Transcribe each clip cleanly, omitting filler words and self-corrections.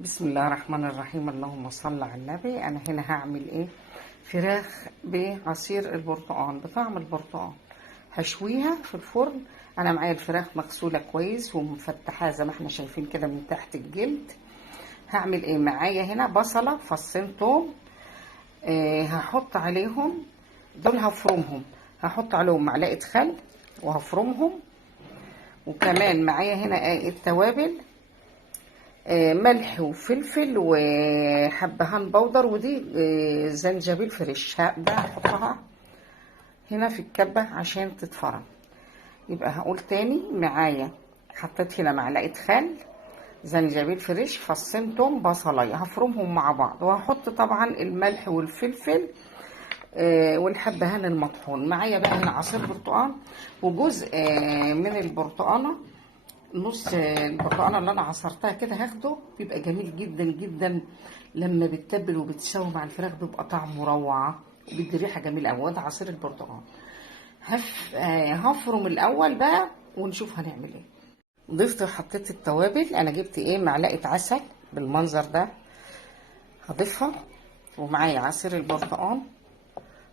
بسم الله الرحمن الرحيم. اللهم صل على النبي. انا هنا هعمل ايه؟ فراخ بعصير البرتقال بطعم البرتقال. هشويها في الفرن. انا معايا الفراخ مغسوله كويس ومفتحاها زي ما احنا شايفين كده من تحت الجلد. هعمل ايه؟ معايا هنا بصله، فصين توم. هحط عليهم دول، هفرمهم. هحط عليهم معلقه خل وهفرمهم. وكمان معايا هنا التوابل، ملح وفلفل وحبهان بودر، ودي زنجبيل فريش. ده هحطها هنا في الكبة عشان تتفرم. يبقى هقول تاني، معايا حطيت هنا معلقة خل، زنجبيل فريش، فصين توم، بصلايه، هفرمهم مع بعض. وهحط طبعا الملح والفلفل والحبهان المطحون. معايا بقى هنا عصير برتقال وجزء من البرتقانه، نص البرتقانه اللي انا عصرتها كده هاخده. بيبقى جميل جدا جدا لما بتتبل وبتسوي مع الفراخ، بيبقى طعمه روعه وبيدي ريحه جميله قوي. ده عصير البرتقال. هفرم الاول بقى ونشوف هنعمل ايه. ضفت وحطيت التوابل. انا جبت معلقه عسل بالمنظر ده، هضيفها. ومعايا عصير البرتقال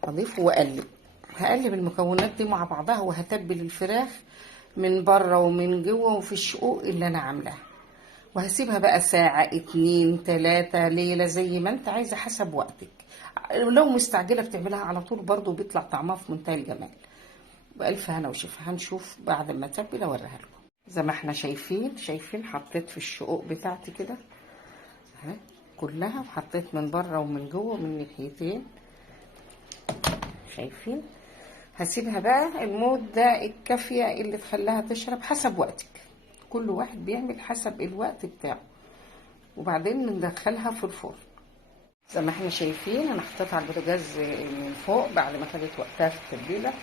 هضيفه واقلب. هقلب المكونات دي مع بعضها، وهتبل الفراخ من بره ومن جوه وفي الشقوق اللي انا عاملاها. وهسيبها بقى ساعة، 2 3 ليلة، زي ما انت عايزة حسب وقتك. لو مستعجلة بتعملها على طول برضو بيطلع طعمها في منتهى الجمال. بألف هنا وشفا. هنشوف بعد ما اتبل اوريها لكم. زي ما احنا شايفين حطيت في الشقوق بتاعتي كده اهي كلها، وحطيت من بره ومن جوه ومن ناحيتين. شايفين؟ هسيبها بقى المدة الكافية اللي تخليها تشرب حسب وقتك. كل واحد بيعمل حسب الوقت بتاعه. وبعدين ندخلها في الفرن. زي ما احنا شايفين انا حطيتها على البوتاجاز من فوق بعد ما خدت وقتها في التتبيله.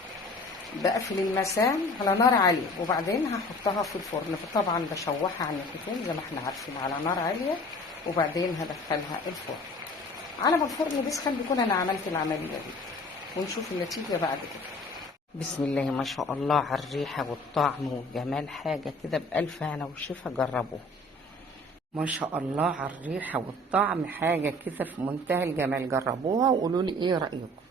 بقفل المسام على نار عاليه، وبعدين هحطها في الفرن. طبعا بشوحها على الناحيتين زي ما احنا عارفين على نار عاليه، وبعدين هدخلها الفرن. على ما الفرن بيسخن بيكون انا عملت العمليه دي، ونشوف النتيجه بعد كده. بسم الله ما شاء الله على الريحه والطعم والجمال. حاجه كده بألف هنا وشفا. جربوه. ما شاء الله على الريحه والطعم، حاجه كده في منتهى الجمال. جربوها وقولوا لي ايه رايكم.